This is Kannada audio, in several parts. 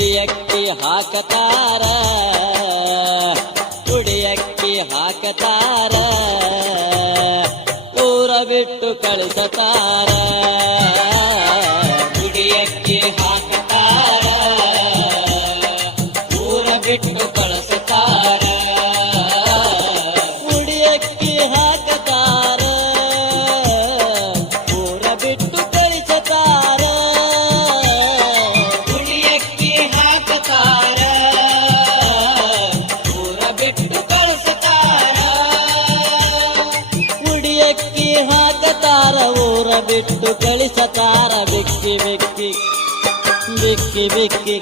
ಕುಡಿಯಕ್ಕಿ ಹಾಕತಾರ. ಕುಡಿಯಕ್ಕಿ ಹಾಕತಾರ. ಊರ ಬಿಟ್ಟು ಕಳಿಸತಾರ. ಬಿಟ್ಟು ಕಳಿಸತಾರ ಬಿಕ್ಕಿ ಬಿಕ್ಕಿ ಬಿಕ್ಕಿ ಬಿಕ್ಕಿ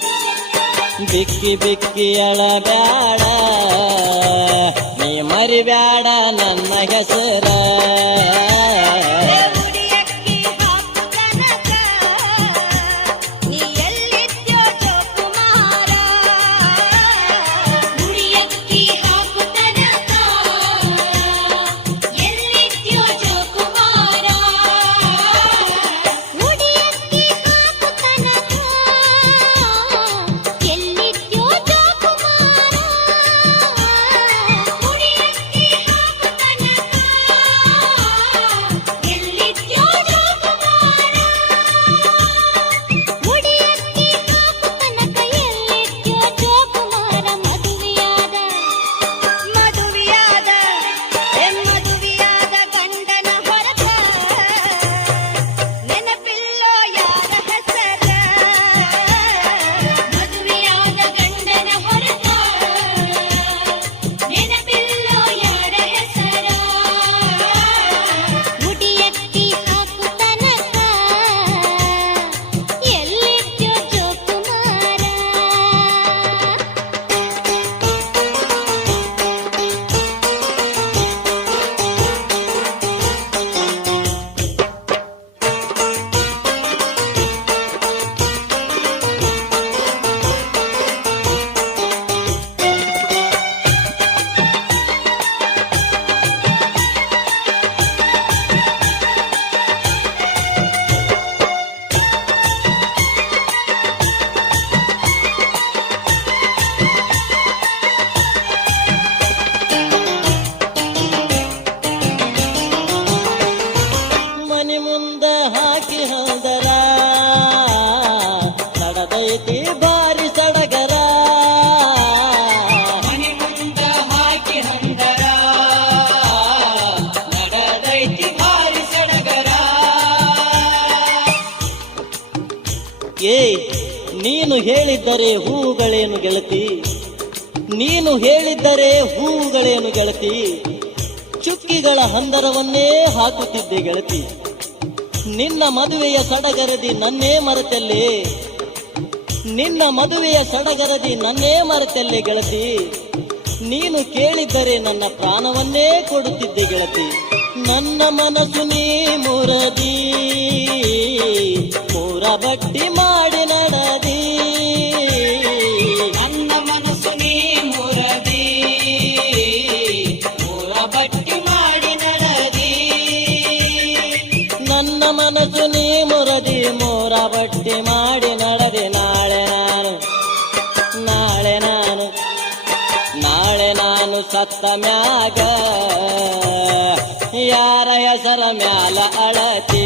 ಬಿಕ್ಕಿ ಬಿಕ್ಕಿ ಅಳಬ್ಯಾಡ. ನೀ ಮರಿಬ್ಯಾಡ ನನ್ನ ಹೆಸರ. ಸಡದೈತಿ ಬಾರಿ ಸಡಗರ. ಮನಿ ಮುಂದ ಹಾಕಿ ಹಂದರ. ನಡೆದೈತಿ ಬಾರಿ ಸಡಗರ. ಏ ನೀನು ಹೇಳಿದ್ದರೆ ಹೂಗಳೇನು ಗೆಳತಿ? ನೀನು ಹೇಳಿದ್ದರೆ ಹೂಗಳೇನು ಗೆಳತಿ? ಚುಕ್ಕಿಗಳ ಹಂದರವನ್ನೇ ಹಾಕುತ್ತಿದ್ದೆ ಗೆಳತಿ. ನಿನ್ನ ಮದುವೆಯ ಸಡಗರದಿ ನನ್ನೇ ಮರೆತಲ್ಲೇ? ನಿನ್ನ ಮದುವೆಯ ಸಡಗರದಿ ನನ್ನೇ ಮರೆತಲ್ಲೇ ಗೆಳತಿ. ನೀನು ಕೇಳಿದ್ದರೆ ನನ್ನ ಪ್ರಾಣವನ್ನೇ ಕೊಡುತ್ತಿದ್ದೆ ಗೆಳತಿ. ನನ್ನ ಮನಸ್ಸು ನೀ ಮುರದಿ ಮೂರ ಬಟ್ಟಿ ಮಾಡಿ ನಡದಿ. ನನ್ನ ಮನಸ್ಸು ನೀ ಮುರದಿ ಮೂರ ಬಟ್ಟಿ ಮಾಡಿ ನಡದಿ. ನನ್ನ ಮನಸ್ಸು ನೀ ಮುರದಿ ಮೂರ ಬಟ್ಟಿ ಮಾಡಿ ನಾನು ಸತ್ತ ಮ್ಯಾಗ ಯಾರ ಹೆಸರ ಮ್ಯಾಲ ಅಳತಿ?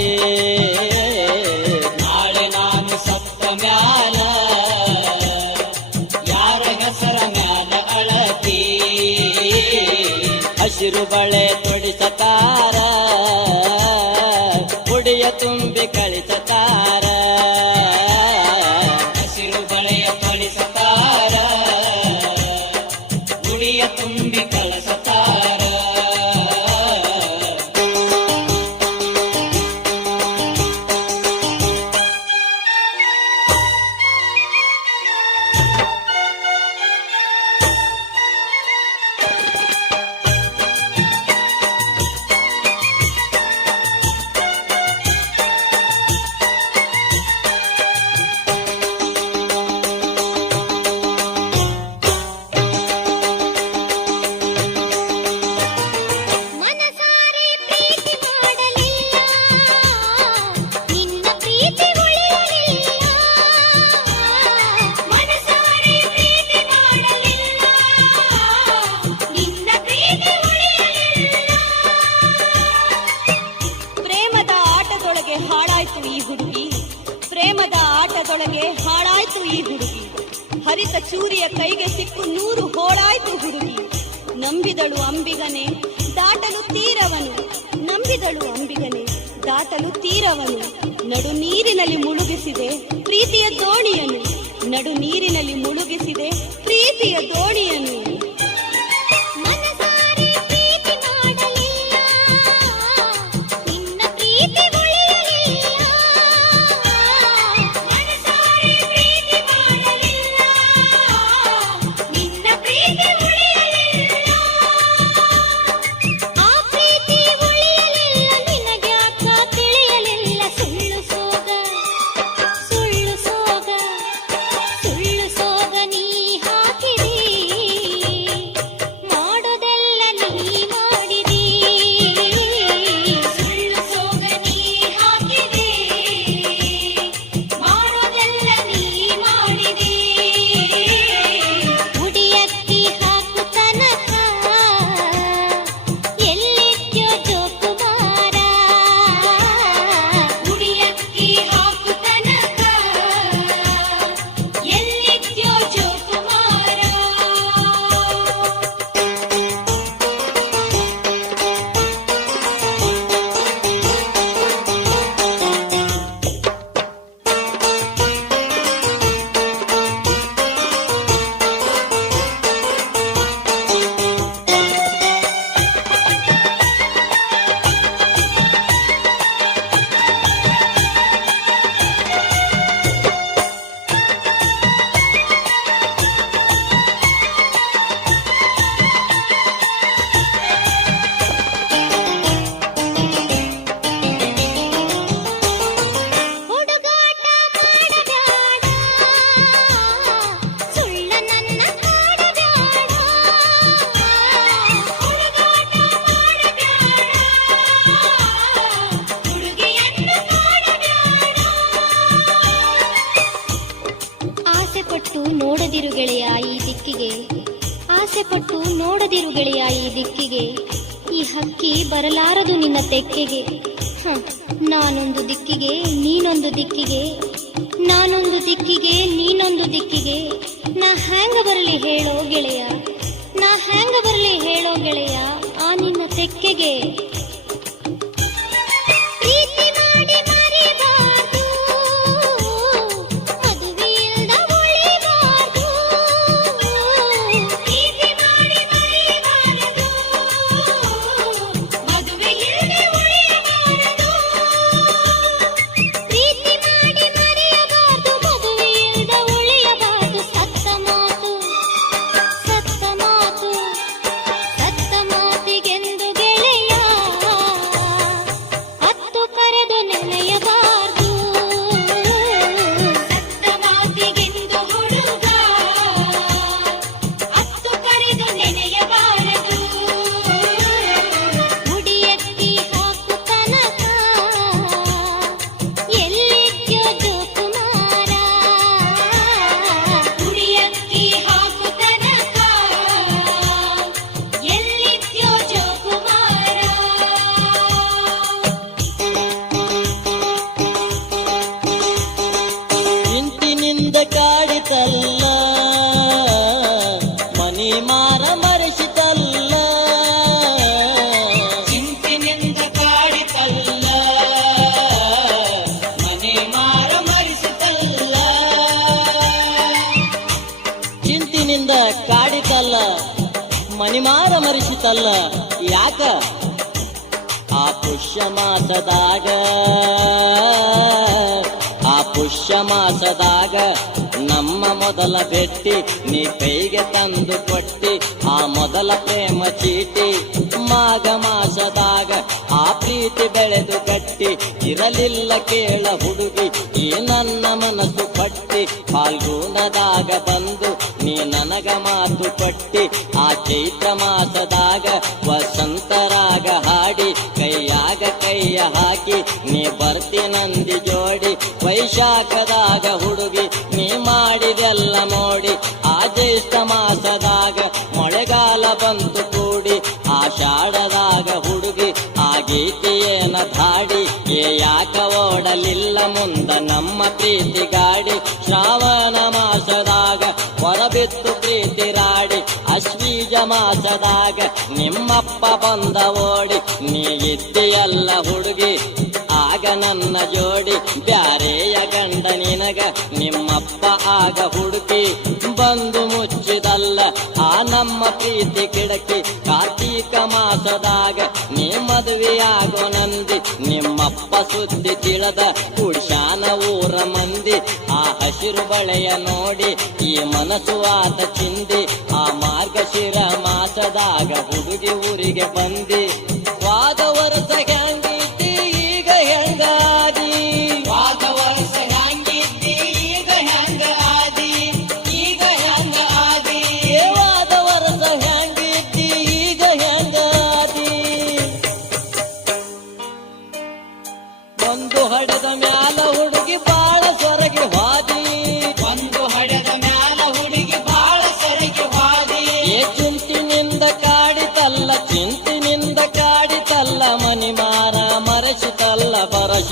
ಹರಿತ ಚೂರಿಯ ಕೈಗೆ ಸಿಕ್ಕು ನೂರು ಹೋಳಾಯ್ತು ಹುಡುಗಿ. ನಂಬಿದಳು ಅಂಬಿಗನೆ, ದಾಟಲು ತೀರವನು. ನಂಬಿದಳು ಅಂಬಿಗನೆ, ದಾಟಲು ತೀರವನು. ನಡು ನೀರಿನಲ್ಲಿ ಮುಳುಗಿಸಿದೆ ಪ್ರೀತಿಯ ದೋಣಿಯನು. ನಡು ನೀರಿನಲ್ಲಿ ಮುಳುಗಿಸಿದೆ ಪ್ರೀತಿಯ ದೋಣಿಯನು. ನೋಡದಿರು ಗೆಳೆಯ ಈ ದಿಕ್ಕಿಗೆ. ಆಸೆ ಪಟ್ಟು ನೋಡದಿರು ಗೆಳೆಯ ಈ ದಿಕ್ಕಿಗೆ. ಈ ಹಕ್ಕಿ ಬರಲಾರದು ನಿನ್ನ ತೆಕ್ಕೆಗೆ. ಹ, ನಾನೊಂದು ದಿಕ್ಕಿಗೆ ನೀನೊಂದು ದಿಕ್ಕಿಗೆ. ನಾನೊಂದು ದಿಕ್ಕಿಗೆ ನೀನೊಂದು ದಿಕ್ಕಿಗೆ. ನಾ ಹ್ಯಾಂಗ ಬರಲಿ ಹೇಳೋ ಗೆಳೆಯ. ನಾ ಹ್ಯಾಂಗ ಬರಲಿ ಹೇಳೋ ಗೆಳೆಯ ಆ ನಿನ್ನ ತೆಕ್ಕೆಗೆ. ಮನಿಮಾರ ಮರಿಸಿತಲ್ಲ. ಯಾಕ? ಆ ಪುಷ್ಯ ಮಾಸದಾಗ ಪುಷ್ಯ ಮಾಸದಾಗ ನಮ್ಮ ಮೊದಲ ಬೆಟ್ಟಿ ನೀ ಕೈಗೆ ತಂದು ಕೊಟ್ಟಿ, ಆ ಮೊದಲ ಪ್ರೇಮ ಚೀಟಿ. ಮಾಘ ಮಾಸದಾಗ ಆ ಪ್ರೀತಿ ಬೆಳೆದು ಕಟ್ಟಿ, ಇರಲಿಲ್ಲ ಕೇಳ ಹುಡುಗಿ, ಈ ನನ್ನ ಮನಸ್ಸು ಪಟ್ಟಿ. ಫಾಲ್ಗುಣದಾಗ ಬಂದು ನೀ ನನಗ ಮಾತು ಪಟ್ಟಿ, ಆ ಚೈತ್ರ ಮಾಸದಾಗ ವಸಂತರಾಗ ಹಾಡಿ ಕೈಯ ಹಾಕಿ, ನೀ ಬರ್ತಿ ನಂದಿ ಜೋಡಿ, ವೈಶಾಖದಾಗ ಹುಡುಗಿ, ನೀ ಮಾಡಿದೆಲ್ಲ ನೋಡಿ ಆ ಜ್ಯೇಷ್ಠ ಮಾಸದಾಗ ಮಳೆಗಾಲ ಬಂತು ಕೂಡಿ ಆಷಾಢದಾಗ ಹುಡುಗಿ, ಆ ಗೀತೆಯೇನ ಧಾಡಿ ಏ ಯಾಕ ಓಡಲಿಲ್ಲ ಮುಂದ ನಮ್ಮ ಪ್ರೀತಿ ಗಾಡಿ, ಶ್ರಾವಣ ಮಾಸದಾಗ ಹೊರಬಿತ್ತು ಅಶ್ವೀಜ ಮಾಸದಾಗ ನಿಮ್ಮಪ್ಪ ಬಂದ ಓಡಿ, ನೀ ಇದ್ದೀಯಲ್ಲ ಹುಡುಗಿ. ಆಗ ನನ್ನ ಜೋಡಿ ಬ್ಯಾರೆಯ ಗಂಡ ನಿನಗ, ನಿಮ್ಮಪ್ಪ ಆಗ ಹುಡುಕಿ. ಬಂದು ಮುಚ್ಚಿದಲ್ಲ ಆ ನಮ್ಮ ಪ್ರೀತಿ ಕಿಡಕಿ. ಕಾರ್ತೀಕ ಮಾಸದಾಗ ನೀ ಮದುವೆಯಾಗೋ ನಂದಿ, ನಿಮ್ಮಪ್ಪ ಸುದ್ದಿ ತಿಳದ ಕುಡ್ಶಾನ ಊರ ಮಂದಿ. ಹಸಿರು ಬಳೆಯ ನೋಡಿ, ಈ ಮನಸ್ಸು ಆತ ಚಿಂದಿ, ಆ ಮಾರ್ಗಶಿರ ಮಾಸದಾಗ ಹುಡುಗಿ ಊರಿಗೆ ಬಂದಿ. ವಾದವರ ಹೆಂಗಿದ್ದಿ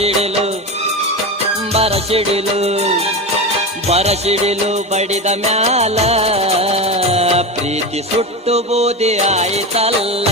ಬರಸಿಡಿಲು ಬರಸಿಡಿಲು ಬರಸಿಡಿಲು ಬಡಿದ ಮ್ಯಾಲ. ಪ್ರೀತಿ ಸುಟ್ಟು ಬೂದಿ ಆಯಿತಲ್ಲ.